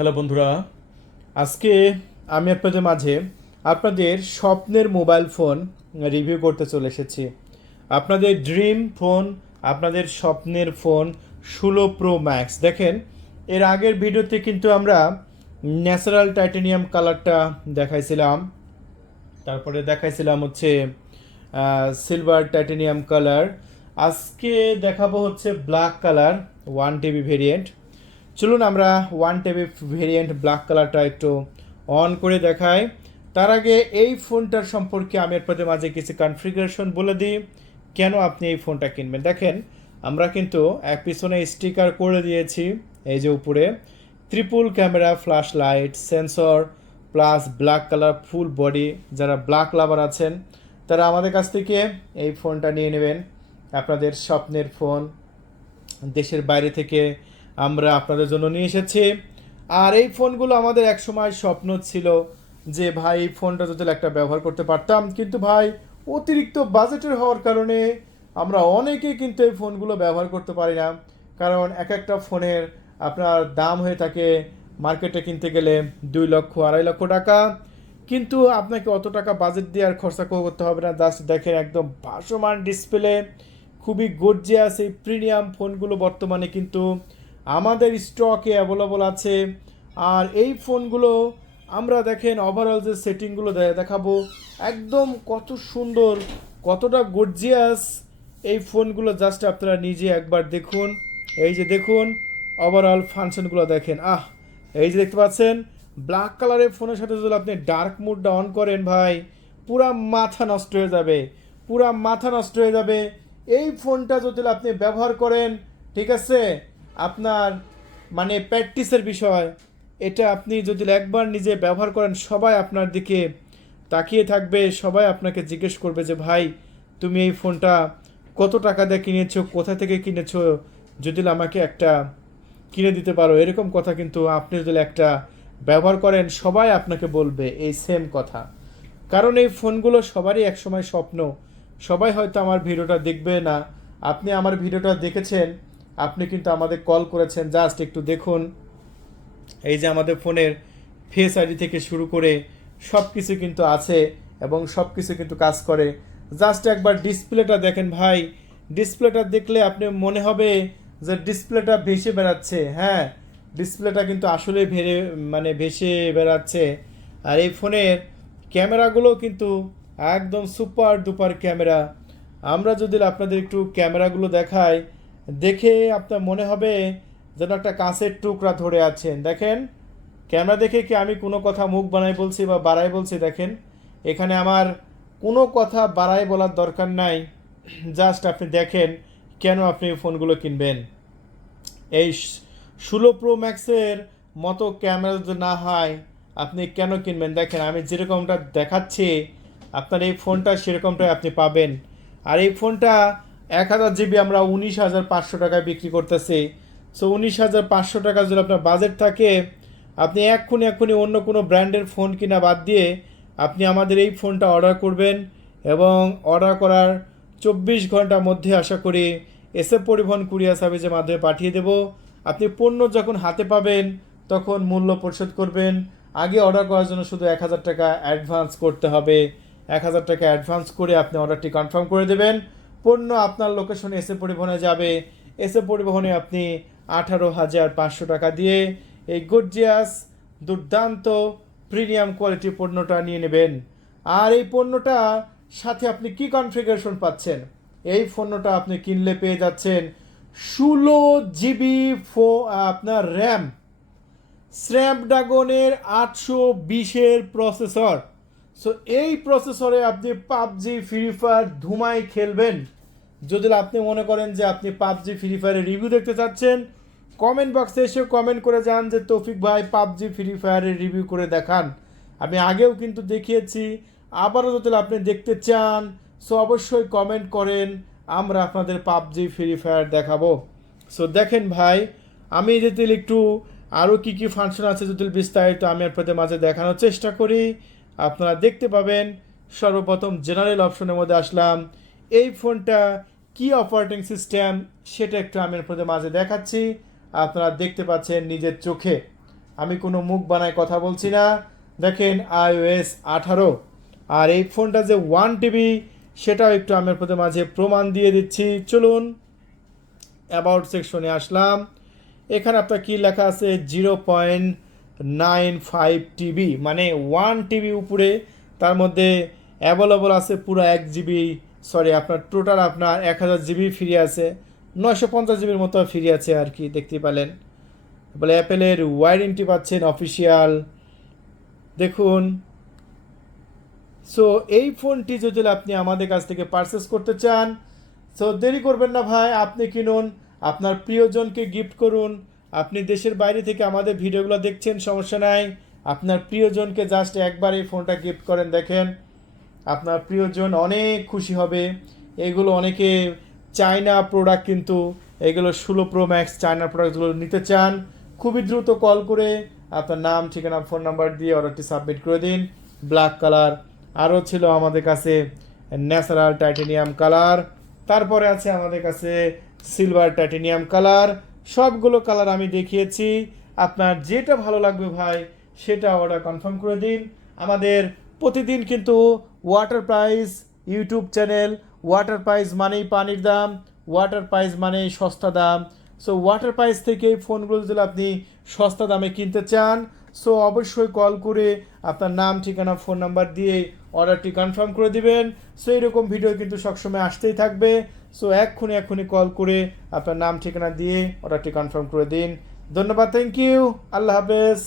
Hello বন্ধুরা, আজকে আমি আপনাদের মাঝে আপনাদের স্বপ্নের মোবাইল ফোন রিভিউ করতে চলে এসেছি। আপনাদের ড্রিম ফোন, আপনাদের স্বপ্নের ফোন 16 প্রো ম্যাক্স। দেখেন, এর আগের ভিডিওতে কিন্তু আমরা ন্যাচারাল টাইটানিয়াম কালারটা দেখাইছিলাম, তারপরে দেখাইছিলাম হচ্ছে সিলভার টাইটানিয়াম কালার। আজকে দেখাবো হচ্ছে ব্ল্যাক কালার 1 টিবি ভেরিয়েন্ট। চলুন আমরা 1 টিবি ভেরিয়েন্ট ব্ল্যাক কালারটা একটু অন করে দেখাই। তার আগে এই ফোনটার সম্পর্কে আমি আপনাদের মাঝে কিছু কনফিগারেশন বলে দিই, কেন আপনি এই ফোনটা কিনবেন। দেখেন, আমরা কিন্তু এক পিছনে স্টিকার করে দিয়েছি, এই যে উপরে triple camera, flash light, sensor plus black colour full body. যারা ব্ল্যাক লাভার আছেন তারা আমাদের কাছ থেকে এই ফোনটা নিয়ে নেবেন। আপনাদের স্বপ্নের ফোন দেশের বাইরে থেকে আমরা আপনাদের জন্য নিয়ে এসেছি। আর এই ফোনগুলো আমাদের একসময় স্বপ্ন ছিল যে ভাই এই ফোনটা যদি একটা ব্যবহার করতে পারতাম, কিন্তু ভাই অতিরিক্ত বাজেটের হওয়ার কারণে আমরা অনেকেই কিন্তু এই ফোনগুলো ব্যবহার করতে পারি না। কারণ এক একটা ফোনের আপনার দাম হয়ে থাকে মার্কেটে কিনতে গেলে 2 লক্ষ 2.5 লক্ষ টাকা, কিন্তু আপনাকে অত টাকা বাজেট দিয়ে আর খরচা করতে হবে না। জাস্ট দেখেন, একদম ভাসমান ডিসপ্লে, খুবই গর্জিয়াস এই প্রিমিয়াম ফোনগুলো বর্তমানে কিন্তু আমাদের স্টকে অ্যাভেলেবল আছে। আর এই ফোনগুলো আমরা দেখেন ওভারঅল যে সেটিংগুলো দেখাবো, একদম কত সুন্দর, কতটা গর্জিয়াস এই ফোনগুলো। জাস্ট আপনারা নিজে একবার দেখুন, এই যে দেখুন ওভারঅল ফাংশনগুলো দেখেন। এই যে দেখতে পাচ্ছেন ব্ল্যাক কালারের ফোনের সাথে যদি আপনি ডার্ক মুডটা অন করেন, ভাই পুরা মাথা নষ্ট হয়ে যাবে, পুরা মাথা নষ্ট হয়ে যাবে। এই ফোনটা যদি আপনি ব্যবহার করেন, ঠিক আছে, আপনার মানে প্র্যাকটিসের বিষয়, এটা আপনি যদি একবার নিজে ব্যবহার করেন, সবাই আপনার দিকে তাকিয়ে থাকবে, সবাই আপনাকে জিজ্ঞেস করবে যে ভাই তুমি এই ফোনটা কত টাকা দিয়ে কিনেছো, কোথা থেকে কিনেছো, যদি আমাকে একটা কিনে দিতে পারো, এরকম কথা কিন্তু আপনি যদি একটা ব্যবহার করেন সবাই আপনাকে বলবে এই সেম কথা। কারণ এই ফোনগুলো সবারই একসময় স্বপ্ন। সবাই হয়তো আমার ভিডিওটা দেখবে না, আপনি আমার ভিডিওটা দেখেছেন, আপনি কিন্তু আমাদের কল করেছেন। জাস্ট একটু দেখুন, এই যে আমাদের ফোনের ফেস আইডি থেকে শুরু করে সব কিছু কিন্তু আছে এবং সব কিছু কিন্তু কাজ করে। জাস্ট একবার ডিসপ্লেটা দেখেন ভাই, ডিসপ্লেটা দেখলে আপনি মনে হবে যে ডিসপ্লেটা ভেসে বেড়াচ্ছে। হ্যাঁ, ডিসপ্লেটা কিন্তু আসলে ভেসে বেড়াচ্ছে। আর এই ফোনের ক্যামেরাগুলো কিন্তু একদম সুপার ডুপার ক্যামেরা। আমরা যদি আপনাদের একটু ক্যামেরাগুলো দেখাই, দেখে আপনার মনে হবে যেন একটা কাঁচের টুকরা ধরে আছেন। দেখেন, ক্যামেরা দেখে কি আমি কোনো কথা মুখ বানাই বলছি বা বাড়াই বলছি? দেখেন, এখানে আমার কোনো কথা বাড়াই বলার দরকার নাই। জাস্ট আপনি দেখেন কেন আপনি এই ফোনগুলো কিনবেন। এই 16 প্রো ম্যাক্সের মতো ক্যামেরা যদি না হয়, আপনি কেন কিনবেন? দেখেন, আমি যেরকমটা দেখাচ্ছি আপনার এই ফোনটা সেরকমটাই আপনি পাবেন। আর এই ফোনটা 1000 জিবি আমরা 19,500 টাকায় বিক্রি করতেছি। সো 19,500 টাকা যদি আপনার বাজেট থাকে, আপনি এক্ষুনি অন্য কোনো ব্র্যান্ডের ফোন কিনা বাদ দিয়ে আপনি আমাদের এই ফোনটা অর্ডার করবেন, এবং অর্ডার করার 24 ঘন্টার মধ্যে আশা করি এসএফ পরিবহন কুরিয়ার সার্ভিসের মাধ্যমে পাঠিয়ে দেব। আপনি পণ্য যখন হাতে পাবেন তখন মূল্য পরিশোধ করবেন। আগে অর্ডার করার জন্য শুধু 1,000 টাকা অ্যাডভান্স করতে হবে। 1,000 টাকা অ্যাডভান্স করে আপনি অর্ডারটি কনফার্ম করে দেবেন। পণ্য আপনার লোকেশনে এসএফ পরিবহনে যাবে। এসএফ পরিবহনে আপনি 18,500 টাকা দিয়ে এই গর্জিয়াস দুর্দান্ত প্রিমিয়াম কোয়ালিটির পণ্যটা নিয়ে নেবেন। আর এই পণ্যটা সাথে আপনি কি কনফিগারেশন পাচ্ছেন? এই পণ্যটা আপনি কিনলে পেয়ে যাচ্ছেন 16 জিবি আপনার র্যাম, স্ন্যাপড্রাগনের 820-এর প্রসেসর। সো এই প্রসেসরে আপনি পাবজি ফ্রি ফায়ার ধুমায় খেলবেন। যদি আপনি মনে করেন যে আপনি পাবজি ফ্রি ফায়ারের রিভিউ দেখতে চাচ্ছেন, কমেন্ট বক্সে এসে কমেন্ট করে যান যে তৌফিক ভাই পাবজি ফ্রি ফায়ারের রিভিউ করে দেখান। আমি আগেও কিন্তু দেখিয়েছি, আবারও যদি আপনি দেখতে চান সো অবশ্যই কমেন্ট করেন, আমরা আপনাদের পাবজি ফ্রি ফায়ার দেখাবো। সো দেখেন ভাই, আমি যদি একটু আরও কী কী ফাংশন আছে যদি বিস্তারিত আমি আপনাদের মাঝে দেখানোর চেষ্টা করি, আপনারা দেখতে পাবেন। সর্বপ্রথম জেনারেল অপশনের মধ্যে আসলাম। এই ফোনটা কি অপারেটিং সিস্টেম সেটা একটু আমি আপনাদের মাঝে দেখাচ্ছি, আপনারা দেখতে পাচ্ছেন নিজের চোখে। আমি কোনো মুখ বানায় কথা বলছি না। দেখেন iOS 18, আর এই ফোনটা যে 1 TB সেটাও একটু আমি আপনাদের মাঝে প্রমাণ দিয়ে দিচ্ছি। চলুন অ্যাবাউট সেকশনে আসলাম। এখানে আপনার কি লেখা আছে 0.95 TB, মানে 1 TB উপরে, তার মধ্যে অ্যাভেলেবল আছে পুরো 1 GB, সরি আপনার টোটাল আপনার 1000 GB ফ্রি আছে, 950 GBর মতো ফ্রি আছে আর কি, দেখতে পেলেন। বলে অ্যাপেলের ওয়ারেন্টি পাচ্ছেন অফিসিয়াল, দেখুন। সো এই ফোনটি যদি আপনি আমাদের কাছ থেকে পারচেস করতে চান, সো দেরি করবেন না ভাই, আপনি কিনুন, আপনার প্রিয়জনকে গিফট করুন। আপনি দেশের বাইরে থেকে আমাদের ভিডিওগুলো দেখছেন, সমস্যা নাই, আপনার প্রিয়জনকে জাস্ট একবার এই ফোনটা গিফট করেন, দেখেন আপনার প্রিয়জন অনেক খুশি হবে। এগুলো অনেকে চায়না প্রোডাক্ট, কিন্তু এগুলো 16 Pro Max চায়না প্রোডাক্টগুলো নিতে চান, খুবই দ্রুত কল করে আপনার নাম, ঠিকানা, ফোন নাম্বার দিয়ে অর্ডারটি সাবমিট করে দিন। ব্ল্যাক কালার, আরও ছিল আমাদের কাছে ন্যাচারাল টাইটেনিয়াম কালার, তারপরে আছে আমাদের কাছে সিলভার টাইটেনিয়াম কালার, সবগুলো কালার আমি দেখিয়েছি। আপনার যেটা ভালো লাগবে ভাই সেটা অর্ডার কনফার্ম করে দিন। আমাদের প্রতিদিন কিন্তু water price YouTube channel, water price মানেই পানির দাম, ওয়াটার প্রাইস মানেই সস্তা দাম। সো ওয়াটার প্রাইস থেকে এই ফোনগুলো যদি আপনি সস্তা দামে কিনতে চান, সো অবশ্যই কল করে আপনার নাম, ঠিকানা, ফোন নাম্বার দিয়ে অর্ডারটি কনফার্ম করে দিবেন। সো এরকম ভিডিও কিন্তু সবসময় আসতেই থাকবে। সো এক্ষুনি কল করে আপনার নাম, ঠিকানা দিয়ে অর্ডারটি কনফার্ম করে দিন। ধন্যবাদ, থ্যাংক ইউ, আল্লাহ হাফেজ।